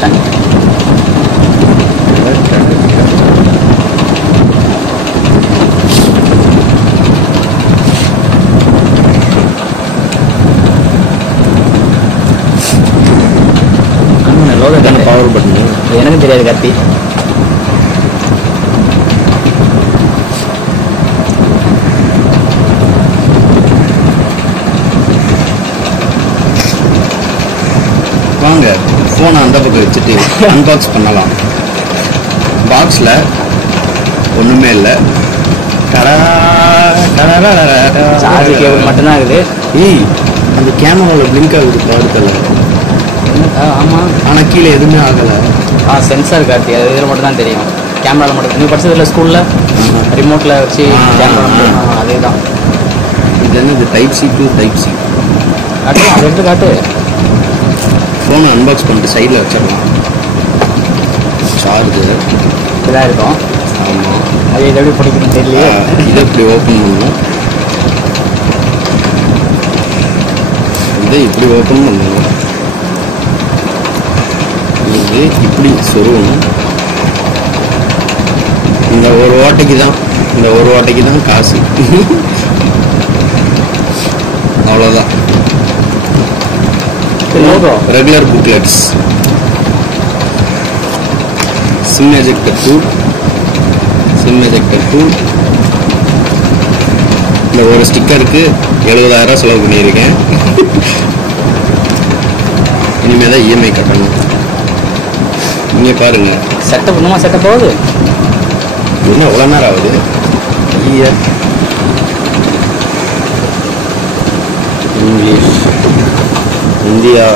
சாப்பிட்டேன். Power button எனக்கு தெரியாது கத்தி. வாங்க ஃபோனை அந்த பக்கம் வச்சுட்டு அன்பாக்ஸ் பண்ணலாம். பாக்ஸில் ஒன்றுமே இல்லை. சார்ஜ் கேபிள் மட்டும்தான் இருக்குது. ஏய் அந்த கேமராவில் பிளிங்க் ஆகுது பவர். ஆமாம், ஆனால் கீழே எதுவுமே ஆகலை. சென்சார் காட்டி அது இதில் மட்டும் தான் தெரியும். கேமராவில் மட்டும். நீ படிச்சதில்ல ஸ்கூலில் ரிமோட்டில் வச்சு கேமரா? அதே தான். இது என்ன? இது type C to type C. காட்டு, அதை எடுத்து காட்டு. ஃபோனை அன்பாக்ஸ் பண்ணிட்டு சைடில் வச்சிடலாம். சார்ஜர் இப்படிதான் இருக்கும். ஆமாம், அது இதை எப்படி பிடிக்கணும்னு தெரியல. இதை இப்படி ஓப்பன் பண்ணணும். இதை இப்படி ஓப்பன் பண்ணணும். இது இப்படி சொருவணும். இந்த ஒரு ஓட்டைக்கு தான் காசு. அவ்வளோதான். Regular booklets, sim ejector tool. இந்த ஒரு ஸ்டிக்கருக்கு 70,000 செலவு பண்ணியிருக்கேன். இனிமேல் தான் இஎம்ஐ கட்டணும். நீங்க பாருங்க, செட்டப் இன்னுமா செட்டப் ஆகுது. என்ன எவ்வளோ நேரம் ஆகுது? இங்கிலீஷ், இந்தியா,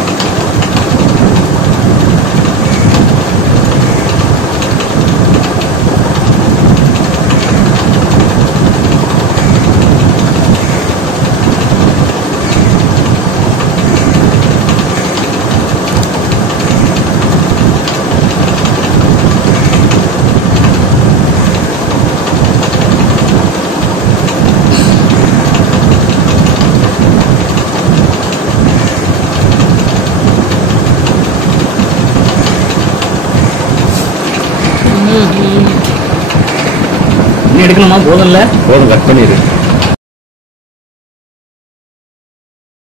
இன்னும் எடுக்கணுமா? போதும்ல, போதும், கட் பண்ணிடு.